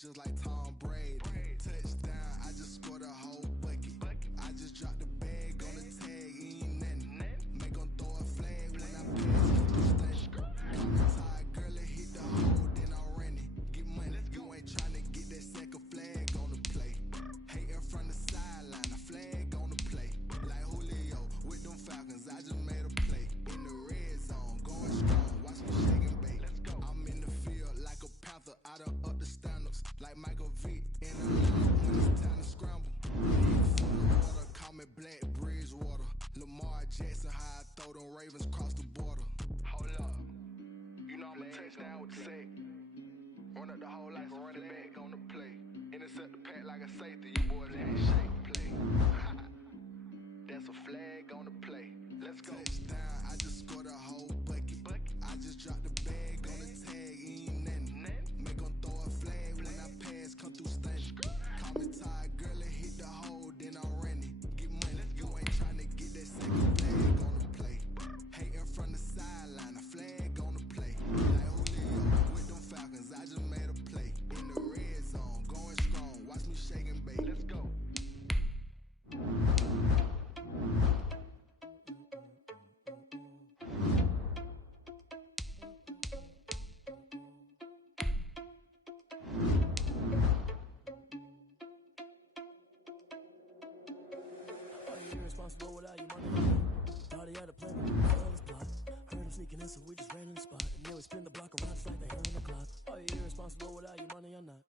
Just like Tom Brady. Touchdown, I just scored a whole bucket. I just dropped the bag on the tag, ain't nothing. Make them throw a flag when I pass. Call me tired, girl, it hit the hole, then I ran it. Get money, you ain't tryna get that second flag on the play. Hating from the sideline, a flag on the play. Like Julio with them Falcons, I just made a play. In the red zone, going strong, watch me shake and bake. I'm in the field like a panther, I done up the stand-ups. Like Michael Vick in the line when it's time to scramble. Full of water, call me Black Bridgewater. Lamar Jackson, how I throw them Ravens across the border. Hold up, you know I'm a touchdown with the sack. Run up the whole like a running back on the play. Intercept the pack like a safety, you boys ain't shake play. That's a flag on the play. Let's go. Touchdown, I just scored a whole bucket. I just dropped the bag on the tag, ain't nothing. Make them throw a flag when I pass, come through stunning. Call me tired, girl, it hit the hole, then I ran it. Get money, you ain't tryna get that second flag on the play. Hating from the sideline, a flag on the play. Like Julio with them Falcons, I just made a play. In the red zone, going strong, watch me shake and bake. Let's go. Irresponsible without your money. Thought he had a plan, but he fell his plot. Heard him sneaking in, so we just ran in the spot. And then we spin the block around, it's like they on the clock. Are you irresponsible without your money or not?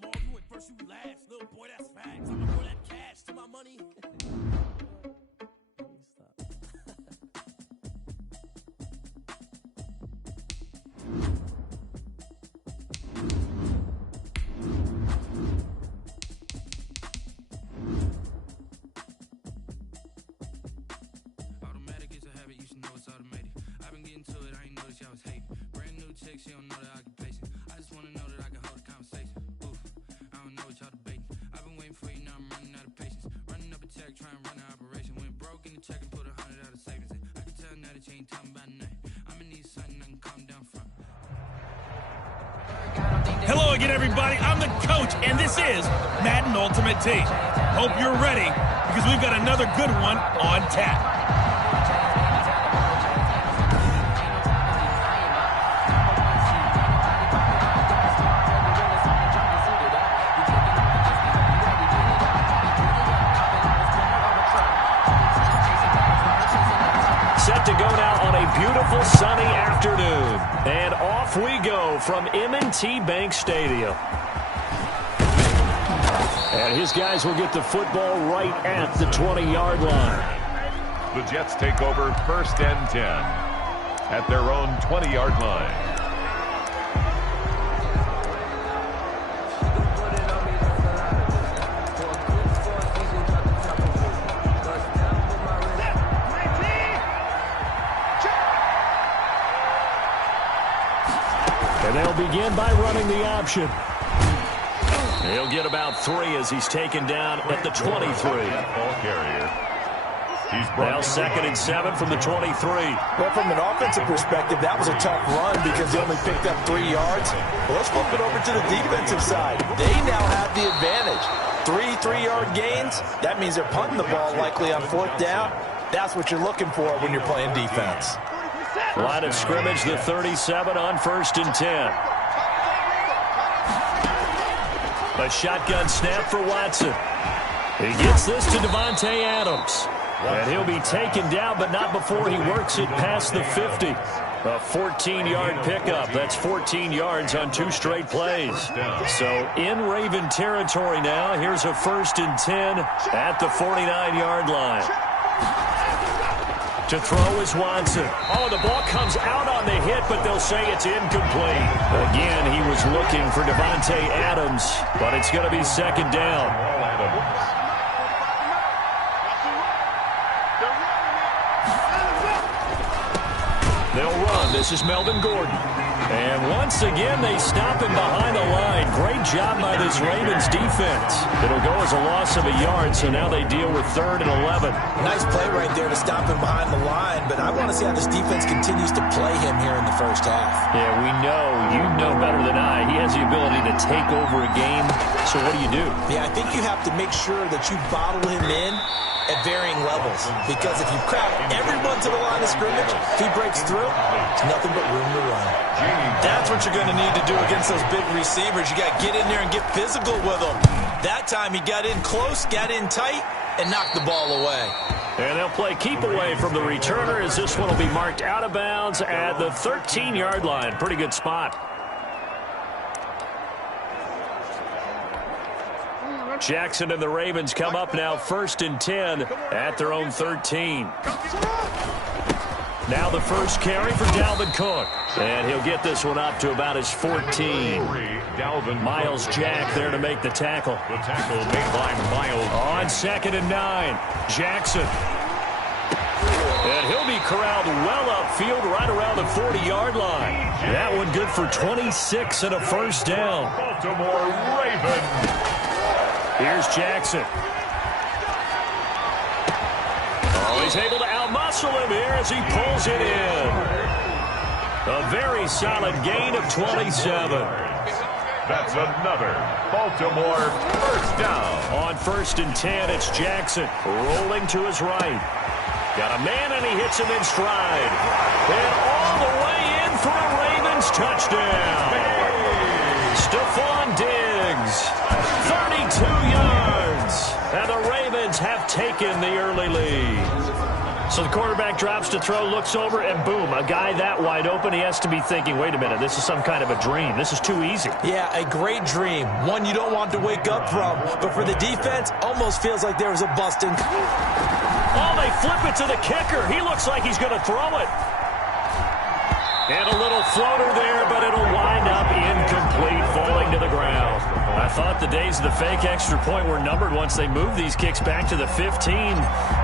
More you went first, you last. Little boy, that's facts. I'ma throw that cash to my money. Automatic is a habit, you should know it's automated. I've been getting to it, I ain't noticed y'all was hating. Brand new chick, she don't know the occupation. I just wanna know that I can hold a conversation. Oof, I don't know what y'all debating. I've been waiting for you, now I'm running out of patience. Running up a check, trying to run an operation. Went broke in the check and put 100 out of savings in. I can tell now that you ain't talking about nothing. I'ma need something I can calm down from. Hello again, everybody. I'm the coach, and this is Madden Ultimate Team. Hope you're ready, because we've got another good one on tap. Set to go now on a beautiful sunny afternoon. And off we go from M&T Bank Stadium. And his guys will get the football right at the 20-yard line. The Jets take over 1st and 10 at their own 20-yard line. And they'll they'll begin by running the option. He'll get about 3 as he's taken down at the 23. Ball carrier. Now 2nd and 7 from the 23. Well, from an offensive perspective, that was a tough run because they only picked up 3 yards. Well, let's flip it over to the defensive side. They now have the advantage. 3 3-yard gains. That means they're punting the ball likely on 4th down. That's what you're looking for when you're playing defense. Line of scrimmage, the 37 on 1st and 10. A shotgun snap for Watson. He gets this to Davante Adams. And he'll be taken down, but not before he works it past the 50. A 14-yard pickup. That's 14 yards on 2 straight plays. So in Raven territory now. Here's a 1st and 10 at the 49-yard line. To throw is Watson. Oh, the ball comes out on the hit, but they'll say it's incomplete. Again, he was looking for Davante Adams, but it's going to be 2nd down. They'll run. This is Melvin Gordon. And once again, they stop him behind the line. Great job by this Ravens defense. It'll go as a loss of a yard, so now they deal with 3rd and 11. Nice play right there to stop him behind the line, but I want to see how this defense continues to play him here in the first half. Yeah, we know. You know better than I. He has the ability to take over a game. So what do? Yeah, I think you have to make sure that you bottle him in at varying levels, because if you crowd everyone to the line of scrimmage, if he breaks through, there's nothing but room to run. That's what you're going to need to do against those big receivers. You got to get in there and get physical with them. That time he got in close, got in tight, and knocked the ball away. And they'll play keep away from the returner as this one will be marked out of bounds at the 13-yard line. Pretty good spot. Jackson and the Ravens come up now 1st and 10 at their own 13. Now the first carry for Dalvin Cook. And he'll get this one up to about his 14. Miles Jack there to make the tackle. The tackle made by Miles. On 2nd and 9, Jackson. And he'll be corralled well upfield right around the 40-yard line. That one good for 26 and a 1st down. Baltimore Ravens. Here's Jackson. Oh, he's able to outmuscle him here as he pulls it in. A very solid gain of 27. That's another Baltimore 1st down. On 1st and 10, it's Jackson rolling to his right. Got a man, and he hits him in stride. And all the way in for a Ravens touchdown. Stephon Diggs, 32 yards. And the Ravens have taken the early lead. So the quarterback drops to throw, looks over, and boom, a guy that wide open, he has to be thinking, wait a minute, this is some kind of a dream. This is too easy. Yeah, a great dream. One you don't want to wake up from. But for the defense, almost feels like there was a busting. Oh, they flip it to the kicker. He looks like he's going to throw it. And a little floater there, but it'll wind up incomplete, falling to the ground. I thought the days of the fake extra point were numbered once they moved these kicks back to the 15.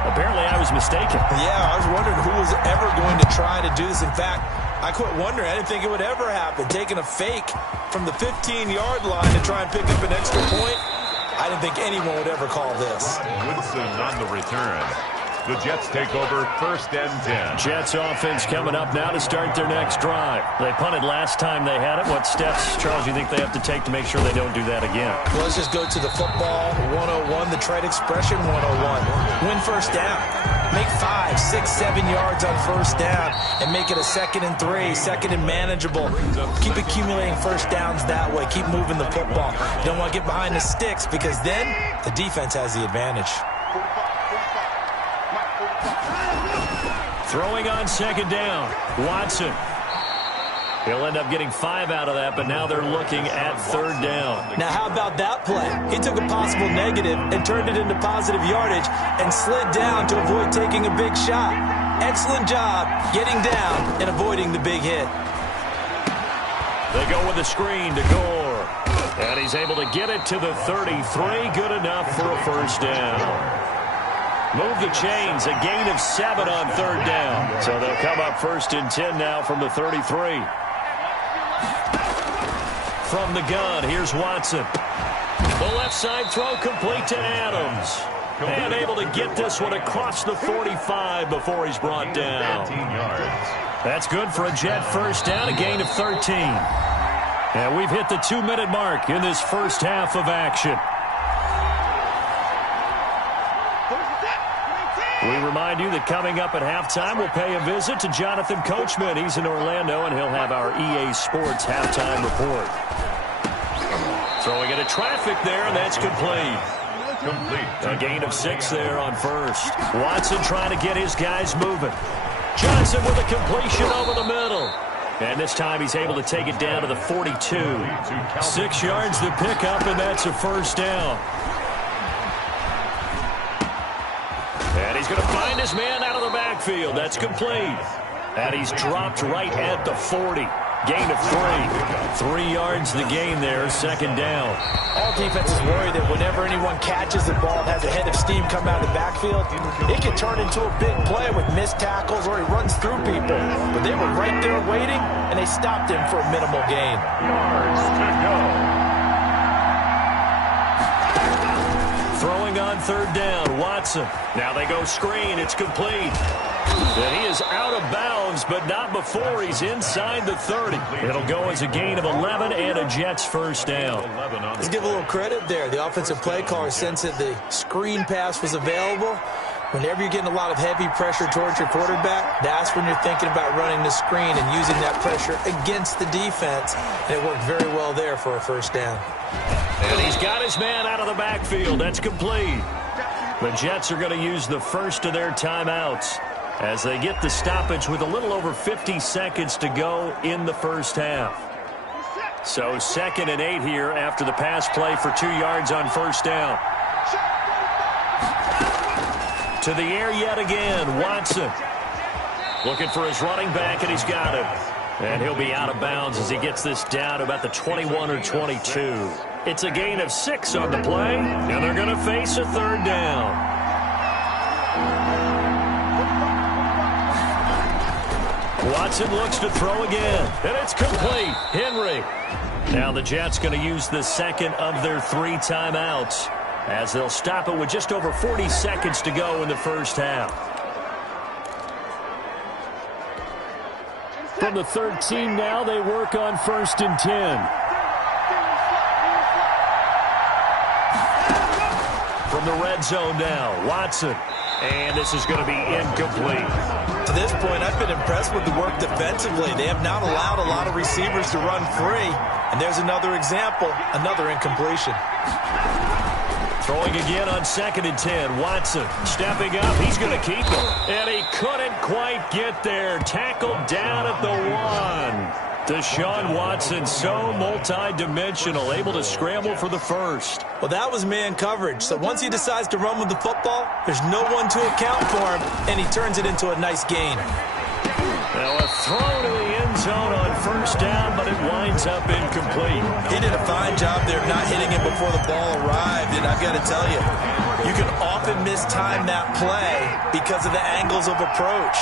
Apparently, I was mistaken. Yeah, I was wondering who was ever going to try to do this. In fact, I quit wondering. I didn't think it would ever happen. Taking a fake from the 15-yard line to try and pick up an extra point, I didn't think anyone would ever call this. Woodson on the return. The Jets take over 1st and 10. Jets offense coming up now to start their next drive. They punted last time they had it. What steps, Charles, do you think they have to take to make sure they don't do that again? Well, let's just go to the football 101, the trade expression 101. Win 1st down. Make 5, 6, 7 yards on 1st down and make it a 2nd and 3, 2nd and manageable. Keep accumulating 1st downs that way. Keep moving the football. You don't want to get behind the sticks because then the defense has the advantage. Throwing on 2nd down, Watson. He'll end up getting 5 out of that, but now they're looking at 3rd down. Now, how about that play? He took a possible negative and turned it into positive yardage and slid down to avoid taking a big shot. Excellent job getting down and avoiding the big hit. They go with the screen to Gore. And he's able to get it to the 33. Good enough for a 1st down. Move the chains, a gain of 7 on 3rd down. So they'll come up 1st and 10 now from the 33. From the gun, here's Watson. The left side throw complete to Adams. And able to get this one across the 45 before he's brought down. 13 yards. That's good for a Jet first down, a gain of 13. And we've hit the 2-minute mark in this first half of action. We remind you that coming up at halftime, we'll pay a visit to Jonathan Coachman. He's in Orlando, and he'll have our EA Sports halftime report. Throwing into traffic there, and that's complete. A gain of 6 there on first. Watson trying to get his guys moving. Johnson with a completion over the middle. And this time he's able to take it down to the 42. 6 yards to pick up, and that's a first down. And he's going to find his man out of the backfield. That's complete. And he's dropped right at the 40. Gain of 3. 3 yards the gain there, second down. All defenses worry that whenever anyone catches the ball and has a head of steam come out of the backfield, it can turn into a big play with missed tackles or he runs through people. But they were right there waiting, and they stopped him for a minimal gain. Yards to go. Throwing on third down, Watson. Now they go screen. It's complete. And he is out of bounds, but not before he's inside the 30. It'll go as a gain of 11 and a Jets first down. Let's give a little credit there. The offensive play caller sensed that the screen pass was available. Whenever you're getting a lot of heavy pressure towards your quarterback, that's when you're thinking about running the screen and using that pressure against the defense. And it worked very well there for a first down. And he's got his man out of the backfield. That's complete. The Jets are going to use the first of their timeouts as they get the stoppage with a little over 50 seconds to go in the first half. So 2nd and 8 here after the pass play for 2 yards on first down. To the air yet again, Watson. Looking for his running back, and he's got it. And he'll be out of bounds as he gets this down to about the 21 or 22. It's a gain of 6 on the play, and they're going to face a third down. Watson looks to throw again, and it's complete. Henry. Now the Jets going to use the second of their 3 timeouts as they'll stop it with just over 40 seconds to go in the first half. From the 13 now, they work on 1st and 10. From the red zone now, Watson. And this is going to be incomplete. To this point, I've been impressed with the work defensively. They have not allowed a lot of receivers to run free. And there's another example, another incompletion. Throwing again on 2nd and 10. Watson stepping up. He's going to keep it. And he couldn't quite get there. Tackled down at the 1. Deshaun Watson, so multi-dimensional, able to scramble for the first. Well, that was man coverage. So once he decides to run with the football, there's no one to account for him, and he turns it into a nice gain. Now a throw to the end zone on first down, but it winds up incomplete. He did a fine job there of not hitting him before the ball arrived, and I've got to tell you, you can often mistime that play because of the angles of approach.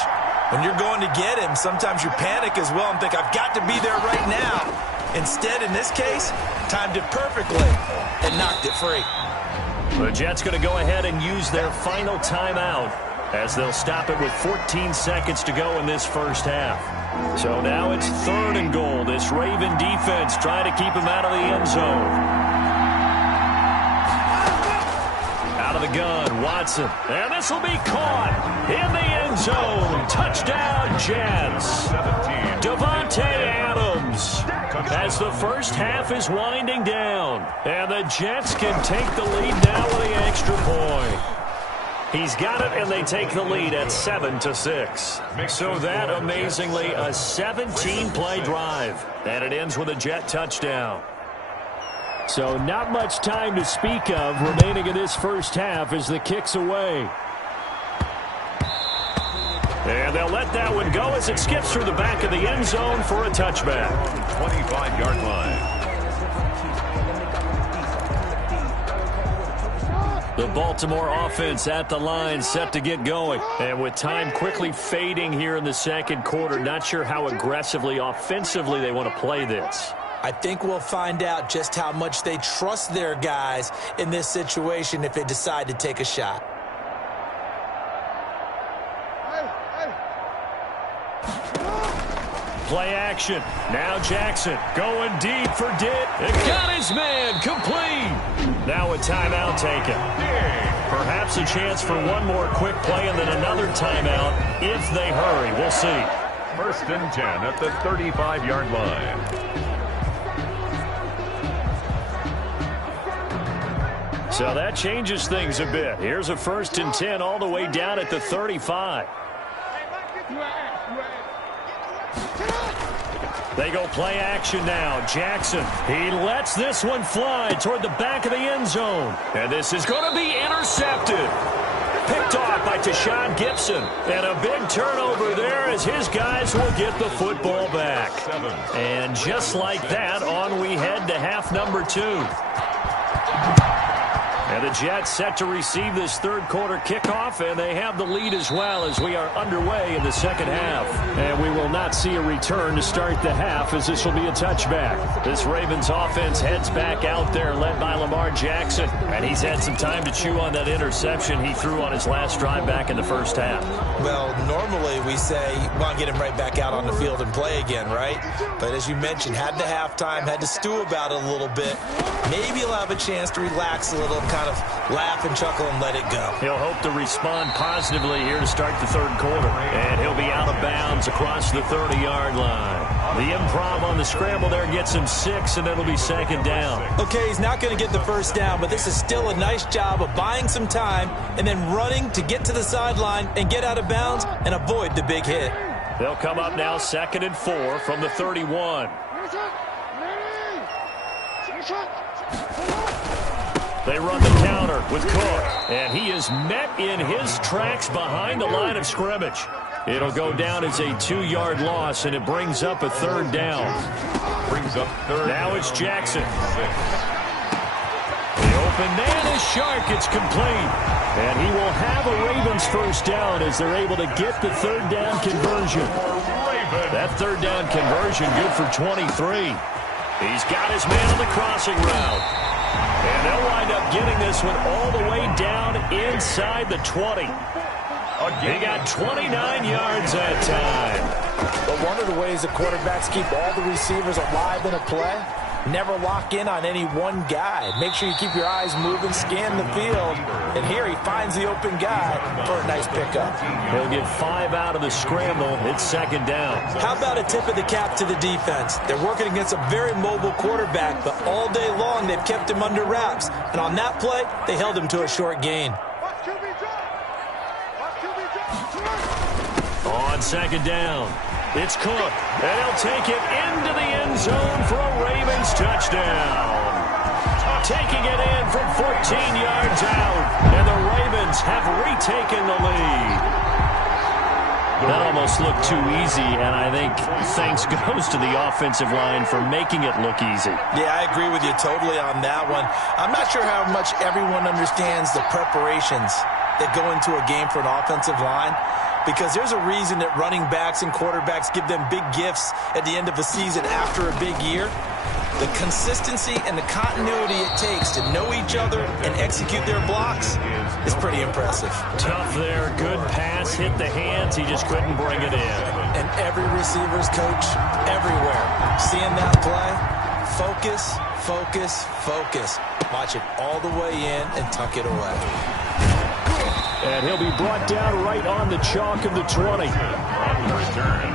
When you're going to get him, sometimes you panic as well and think, I've got to be there right now. Instead, in this case, timed it perfectly and knocked it free. The Jets going to go ahead and use their final timeout as they'll stop it with 14 seconds to go in this first half. So now it's 3rd and goal. This Raven defense trying to keep him out of the end zone. Out of the gun, Watson. And this will be caught in the end zone. Touchdown, Jets. Davante Adams. As the first half is winding down. And the Jets can take the lead now with the extra point. He's got it, and they take the lead at 7-6. So that, amazingly, a 17-play drive. And it ends with a Jet touchdown. So not much time to speak of remaining in this first half as the kick's away. And they'll let that one go as it skips through the back of the end zone for a touchback. 25-yard line. The Baltimore offense at the line, set to get going. And with time quickly fading here in the second quarter, not sure how aggressively, offensively they want to play this. I think we'll find out just how much they trust their guys in this situation if they decide to take a shot. Play action. Now Jackson going deep for Dick. It got his man complete. Now a timeout taken. Perhaps a chance for one more quick play and then another timeout if they hurry. We'll see. 1st and 10 at the 35-yard line. So that changes things a bit. Here's a 1st and 10 all the way down at the 35. They go play action now. Jackson, he lets this one fly toward the back of the end zone. And this is going to be intercepted. Picked off by Tashawn Gibson. And a big turnover there as his guys will get the football back. And just like that, on we head to half number 2. And the Jets set to receive this third-quarter kickoff, and they have the lead as well as we are underway in the second half. And we will not see a return to start the half as this will be a touchback. This Ravens offense heads back out there led by Lamar Jackson, and he's had some time to chew on that interception he threw on his last drive back in the first half. Well, normally we say, well, get him right back out on the field and play again, right? But as you mentioned, had the halftime, had to stew about it a little bit. Maybe he'll have a chance to relax a little and kind of laugh and chuckle and let it go. He'll hope to respond positively here to start the third quarter. And he'll be out of bounds across the 30-yard line. The improv on the scramble there gets him 6, and it'll be second down. Okay, he's not going to get the first down, but this is still a nice job of buying some time and then running to get to the sideline and get out of bounds and avoid the big hit. They'll come up now 2nd and 4 from the 31. They run the counter with Cook, and he is met in his tracks behind the line of scrimmage. It'll go down as a 2-yard loss, and it brings up a third down. Now it's Jackson. The open man is Shark. It's complete. And he will have a Ravens first down as they're able to get the third down conversion. That third down conversion good for 23. He's got his man on the crossing route. And they'll wind up getting this one all the way down inside the 20. He got 29 yards that time. But one of the ways the quarterbacks keep all the receivers alive in a play, never lock in on any one guy. Make sure you keep your eyes moving, scan the field. And here he finds the open guy for a nice pickup. He'll get 5 out of the scramble. It's second down. How about a tip of the cap to the defense? They're working against a very mobile quarterback, but all day long they've kept him under wraps. And on that play, they held him to a short gain. On second down, it's Cook, and he'll take it into the end zone for a Ravens touchdown. Taking it in from 14 yards out, and the Ravens have retaken the lead. That almost looked too easy, and I think thanks goes to the offensive line for making it look easy. Yeah, I agree with you totally on that one. I'm not sure how much everyone understands the preparations that go into a game for an offensive line, because there's a reason that running backs and quarterbacks give them big gifts at the end of a season after a big year. The consistency and the continuity it takes to know each other and execute their blocks is pretty impressive. Tough there. Good pass. Hit the hands. He just couldn't bring it in. And every receiver's coach everywhere. Seeing that play, focus, focus, focus. Watch it all the way in and tuck it away. And he'll be brought down right on the chalk of the 20. On the return,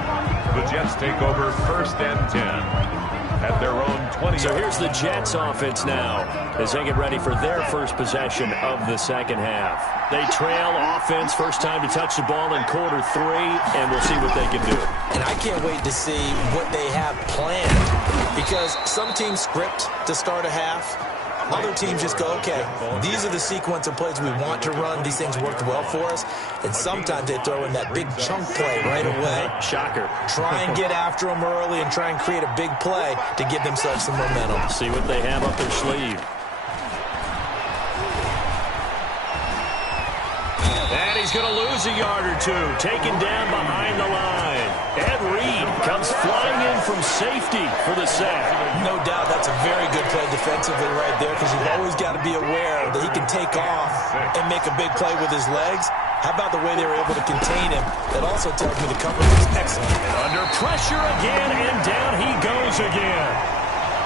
the Jets take over 1st and 10. At their own 20. So here's the Jets offense now as they get ready for their first possession of the second half. They trail offense, first time to touch the ball in quarter 3, and we'll see what they can do. And I can't wait to see what they have planned, because some teams script to start a half. Other teams just go, okay, these are the sequence of plays we want to run. These things worked well for us. And sometimes they throw in that big chunk play right away. Shocker. Try and get after them early and try and create a big play to give themselves some momentum. See what they have up their sleeve. And he's going to lose a yard or two. Taken down behind the line. Ed Reed comes flying in from safety for the sack. No doubt that's a very good play defensively right there, because you've always got to be aware that he can take off and make a big play with his legs. How about the way they were able to contain him? That also tells me the coverage was excellent. Under pressure again, and down he goes again.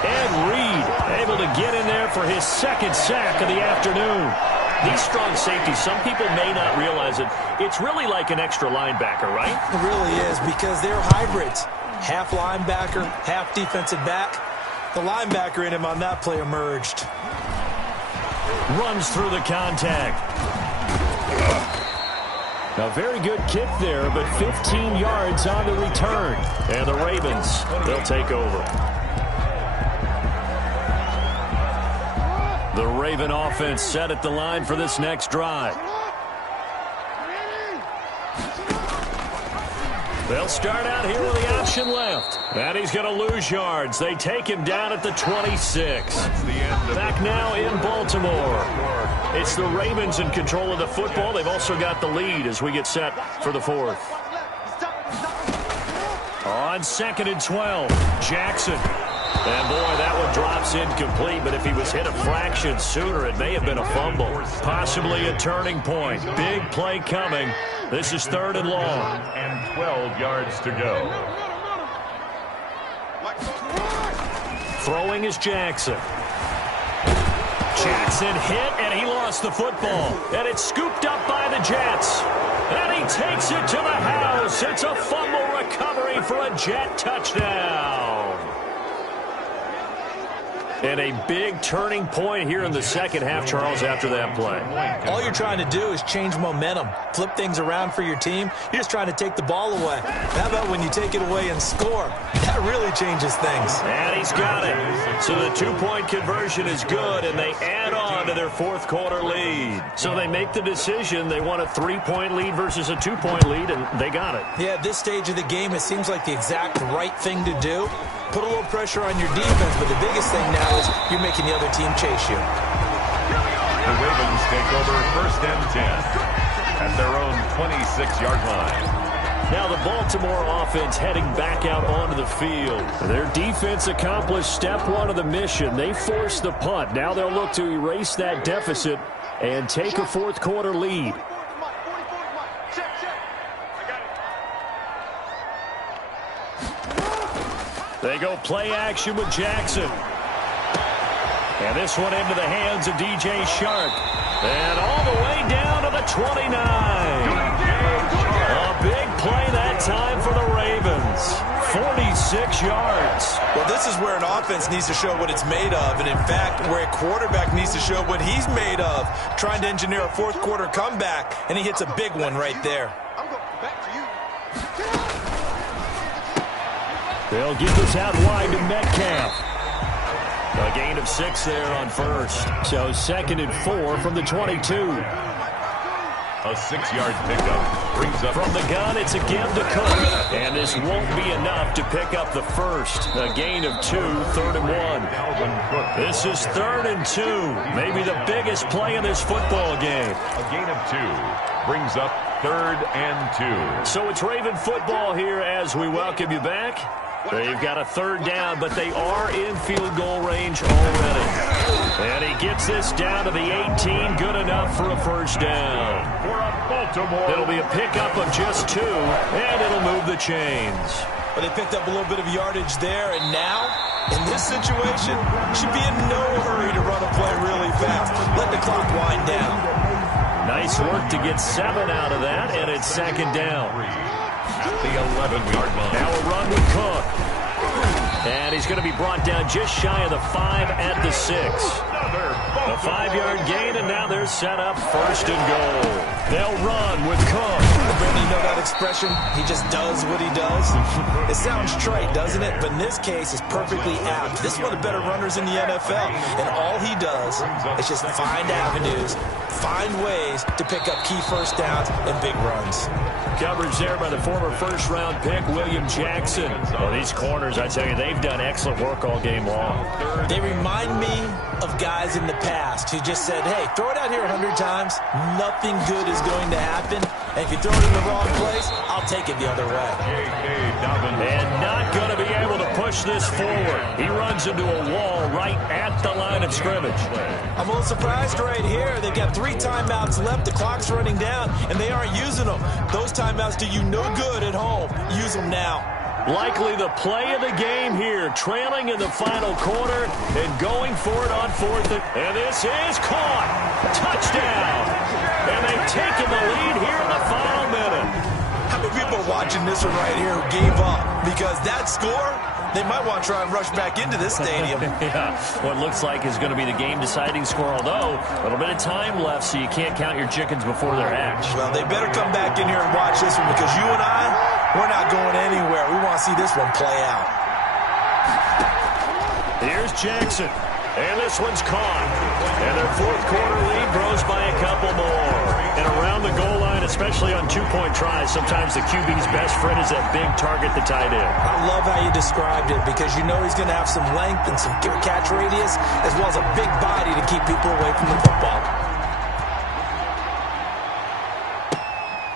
Ed Reed able to get in there for his second sack of the afternoon. These strong safeties, some people may not realize it. It's really like an extra linebacker, right? It really is, because they're hybrids. Half linebacker, half defensive back. The linebacker in him on that play emerged. Runs through the contact. A very good kick there, but 15 yards on the return. And the Ravens, they'll take over. The Raven offense set at the line for this next drive. They'll start out here with the option left. And he's going to lose yards. They take him down at the 26. Back now in Baltimore. It's the Ravens in control of the football. They've also got the lead as we get set for the fourth. On 2nd and 12, Jackson. And, boy, that one drops incomplete, but if he was hit a fraction sooner, it may have been a fumble. Possibly a turning point. Big play coming. This is 3rd and long. And 12 yards to go. Throwing is Jackson. Jackson hit, and he lost the football. And it's scooped up by the Jets. And he takes it to the house. It's a fumble recovery for a Jet touchdown. And a big turning point here in the second half, Charles, after that play. All you're trying to do is change momentum, flip things around for your team. You're just trying to take the ball away. How about when you take it away and score? That really changes things. And he's got it. So the two-point conversion is good, and they add on to their fourth quarter lead. So they make the decision. They want a 3-point lead versus a 2-point lead, and they got it. Yeah, at this stage of the game, it seems like the exact right thing to do. Put a little pressure on your defense, but the biggest thing now is you're making the other team chase you. The Ravens take over 1st and 10 at their own 26-yard line. Now the Baltimore offense heading back out onto the field. Their defense accomplished step 1 of the mission. They forced the punt. Now they'll look to erase that deficit and take a fourth quarter lead. They go play action with Jackson. And this one into the hands of DJ Shark. And all the way down to the 29. A big play that time for the Ravens. 46 yards. Well, this is where an offense needs to show what it's made of. And, in fact, where a quarterback needs to show what he's made of. Trying to engineer a fourth quarter comeback. And he hits a big one right there. They'll get this out wide to Metcalf. A gain of 6 there on first. So 2nd and 4 from the 22. A 6-yard pickup brings up. From the gun, it's again to Cook. And this won't be enough to pick up the first. A gain of 2, 3rd and 1. This is 3rd and 2. Maybe the biggest play in this football game. A gain of 2 brings up 3rd and 2. So it's Raven football here as we welcome you back. They've got a 3rd down, but they are in field goal range already. And he gets this down to the 18, good enough for a first down. It'll be a pickup of just 2, and it'll move the chains. But they picked up a little bit of yardage there, and now, in this situation, should be in no hurry to run a play really fast. Let the clock wind down. Nice work to get 7 out of that, and it's 2nd down. At the 11-yard line. Now a run with Cook. And he's going to be brought down just shy of the 5 at the 6. A 5-yard gain, and now they're set up 1st and goal. They'll run with Cook. Brandon, you know that expression? He just does what he does. It sounds trite, doesn't it? But in this case, it's perfectly apt. This is one of the better runners in the NFL. And all he does is just find avenues, find ways to pick up key first downs and big runs. Coverage there by the former first-round pick, William Jackson. Well, these corners, I tell you, they've done excellent work all game long. They remind me of guys in the past who just said, hey, throw it out here 100 times, nothing good is going to happen. And if you throw it in the wrong place, I'll take it the other way. And not going to be able to push this forward. He runs into a wall right at the line of scrimmage. I'm a little surprised right here. They've got 3 timeouts left. The clock's running down, and they aren't using them. Those timeouts do you no good at home. Use them now. Likely the play of the game here, trailing in the final quarter and going for it on 4th. And this is caught. Touchdown. And they've taken the lead here in the final minute. How many people are watching this one right here who gave up? Because that score, they might want to try and rush back into this stadium. Yeah, what looks like is going to be the game-deciding score, although a little bit of time left, so you can't count your chickens before they're hatched. Well, they better come back in here and watch this one, because you and I, we're not going anywhere. We want to see this one play out. Here's Jackson. And this one's caught. And their 4th quarter lead grows by a couple more. And around the goal line, especially on 2-point tries, sometimes the QB's best friend is that big target, the tight end. I love how you described it, because you know he's going to have some length and some catch radius, as well as a big body to keep people away from the football.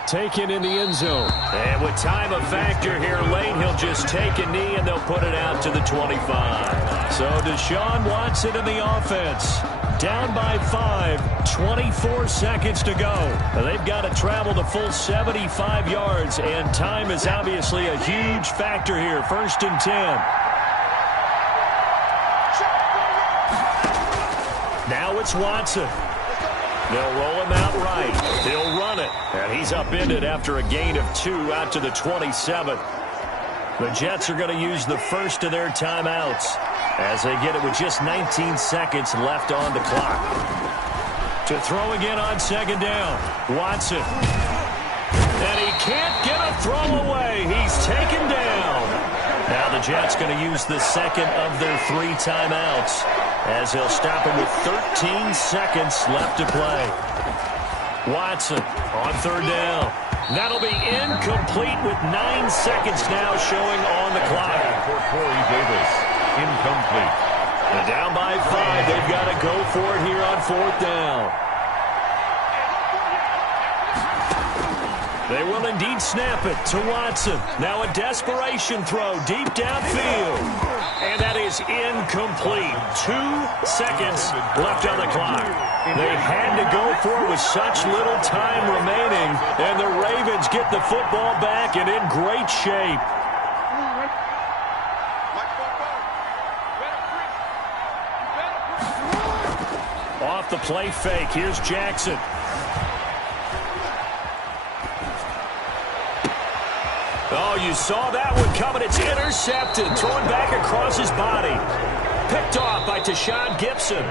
Taken in the end zone. And with time a factor here late, he'll just take a knee and they'll put it out to the 25. So Deshaun Watson in the offense. Down by 5, 24 seconds to go. They've got to travel the full 75 yards, and time is obviously a huge factor here. 1st and 10. Now it's Watson. They'll roll him out right. He'll run it. And he's upended after a gain of 2 out to the 27. The Jets are going to use the first of their timeouts as they get it with just 19 seconds left on the clock. To throw again on 2nd down. Watson. And he can't get a throw away. He's taken down. Now the Jets going to use the second of their 3 timeouts, as they'll stop him with 13 seconds left to play. Watson on 3rd down. That'll be incomplete with 9 seconds now showing on the clock. For Corey Davis, incomplete. And down by 5. They've got to go for it here on 4th down. They will indeed snap it to Watson. Now a desperation throw deep downfield. And that is incomplete. 2 seconds left on the clock. They had to go for it with such little time remaining. And the Ravens get the football back and in great shape. Off the play fake. Here's Jackson. Oh, you saw that one coming. It's intercepted. Thrown back across his body. Picked off by Tashawn Gibson.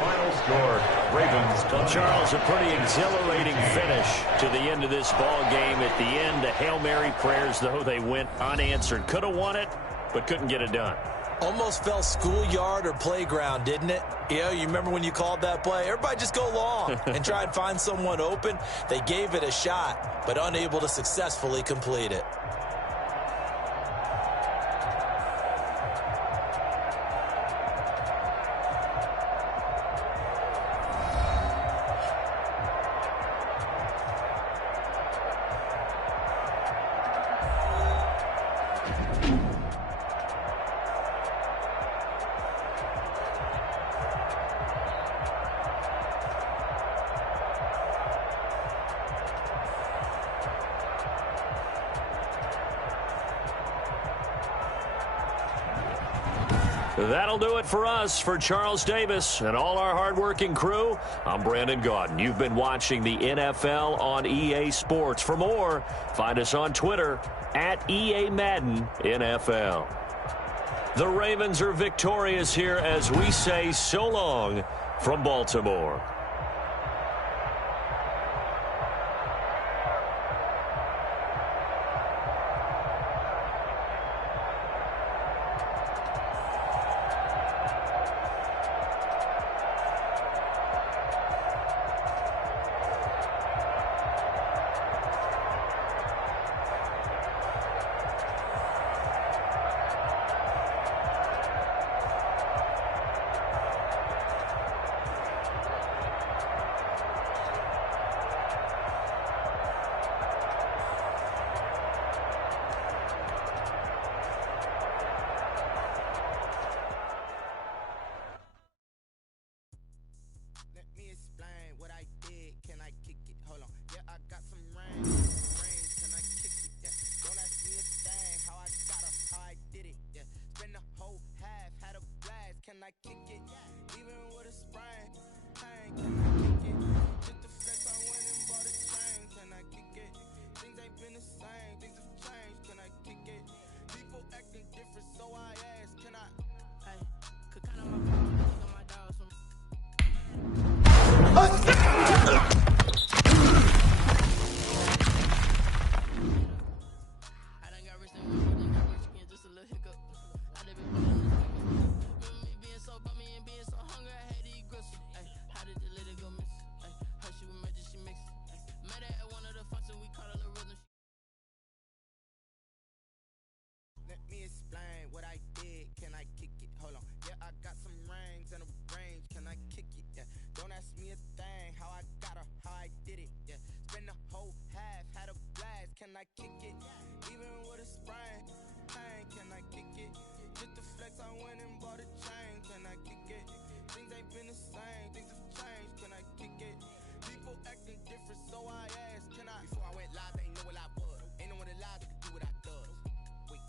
Final score, Ravens. Well, Charles, a pretty exhilarating finish to the end of this ball game. At the end, the Hail Mary prayers, though, they went unanswered. Could have won it, but couldn't get it done. Almost felt schoolyard or playground, didn't it? Yeah, you remember when you called that play? Everybody just go long and try and find someone open. They gave it a shot, but unable to successfully complete it. That'll do it for us. For Charles Davis and all our hardworking crew, I'm Brandon Gaudin. You've been watching the NFL on EA Sports. For more, find us on Twitter at EA Madden NFL. The Ravens are victorious here as we say so long from Baltimore. me explain what I did. Can I kick it? Hold on. Yeah, I got some rings and a range. Can I kick it? Yeah. Don't ask me a thing. How I got her, how I did it. Yeah. Spend the whole half, had a blast. Can I kick it? Even with a sprain. Pain, can I kick it? Just the flex, I went and bought a chain. Can I kick it? Things ain't been the same. Things have changed. Can I kick it? People acting different, so I asked, can I? Before I went live, they ain't know what I was. Ain't no one alive that could do what I does. Wait.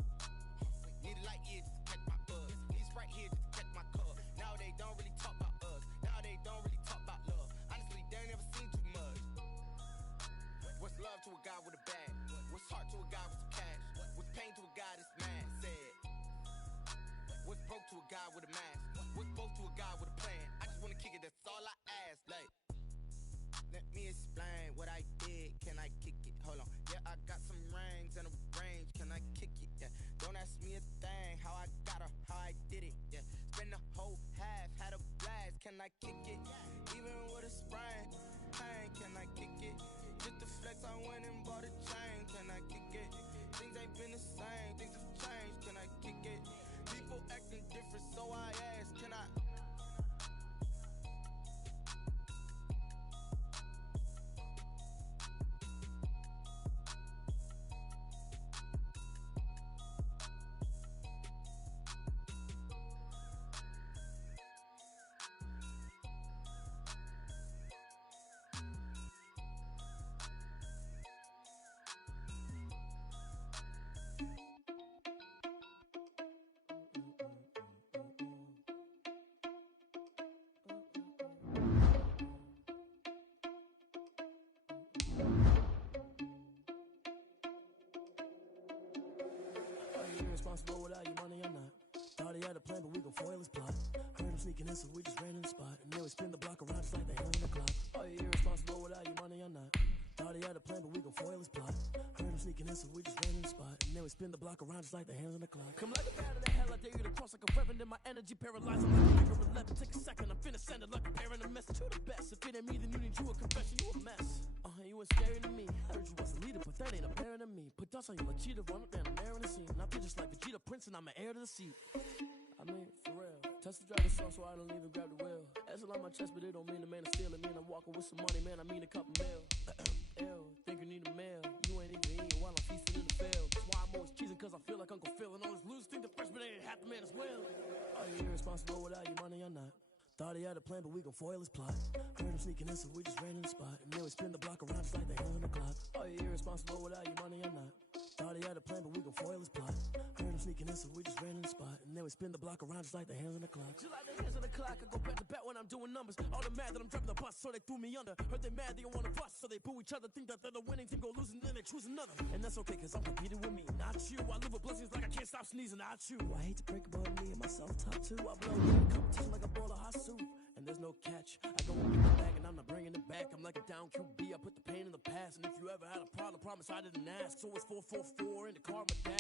Need a light year just to catch my buzz. Need Sprite here just to catch my cup. Now they don't really talk about us. Now they don't really talk about love. Honestly, they ain't never seen too much. What's love to a guy with a bag? What's heart to a guy with some cash? What's pain to a guy that's mad? Said. What's broke to a guy with a mask? What's both to a guy with a plan? I just wanna kick it, that's all I ask. Like, let me explain what I did. Can I kick it? Hold on. Yeah, I got some rings and a range. Can I kick it? Yeah. Don't ask me a thing. How I got her, how I did it. Yeah. Spend the whole half, had a blast. Can I kick it? Even with a sprain. Pain, can I kick it? Just the flex, I went and bought a chain. Can I kick it? Things ain't been the same. Things have changed. Can I kick it? People acting different, so I asked, can I? Are you irresponsible without your money or not? Thought he had a plan, but we gon' foil his plot. Heard him sneaking in, so we just ran in the spot. And then we spin the block around just like the hand on the clock. Are you irresponsible without your money or not? Thought he had a plan, but we gon' foil his plot. Heard him sneaking in, so we just ran in the spot. And then we spin the block around just like the hands on the clock. Come like a bat of the hell, I dare you to cross like a reverend. In my energy paralyzed, I'm like a figure 11. Take a second, I'm finna send it like a parent a message to the best. If it ain't me, then you need you a confession, you a mess. You was scary to me. Heard you was a leader, but that ain't apparent to me. Put dust on you like cheetah, run up down the air in the scene. I feel just like Vegeta Prince, and I'm an heir to the seat. I mean, for real. Touch the driver's song, so I don't even grab the wheel. That's a lot on my chest, but it don't mean the man is stealing. Mean I'm walking with some money, man. I mean a couple mil. Ew, think you need a meal. You ain't even eating while I'm feasting in the field. That's why I'm always cheesing, cause I feel like Uncle Phil. And all this losers think the freshman ain't half the man as well. Are you irresponsible without your money or not? Thought he had a plan, but we gon' foil his plot. Heard him sneaking in, so we just ran in the spot. And then we spin the block around just like the hand on the clock. Are you irresponsible without your money or not? Thought he had a plan, but we gon' foil his plot. Heard him sneaking in, so we just ran in the spot. And then we spin the block around just like the hands on the clock. Just like the hands on the clock, I go back to back when I'm doing numbers. All the mad that I'm driving the bus, so they threw me under. Heard they mad, they don't wanna bust, so they boo each other. Think that they're the winning team, go losing, then they choose another. And that's okay, cause I'm competing with me, not you. I live with blessings like I can't stop sneezing, not you. I hate to break it, but me and myself top two. I blow in the competition like a bowl of hot soup. And there's no catch. I go and get the bag and I'm not bringing it back. I'm like a down QB, I put the pain in the past. And if you ever had a problem, promise I didn't ask. So it's 444 in the car, my dad.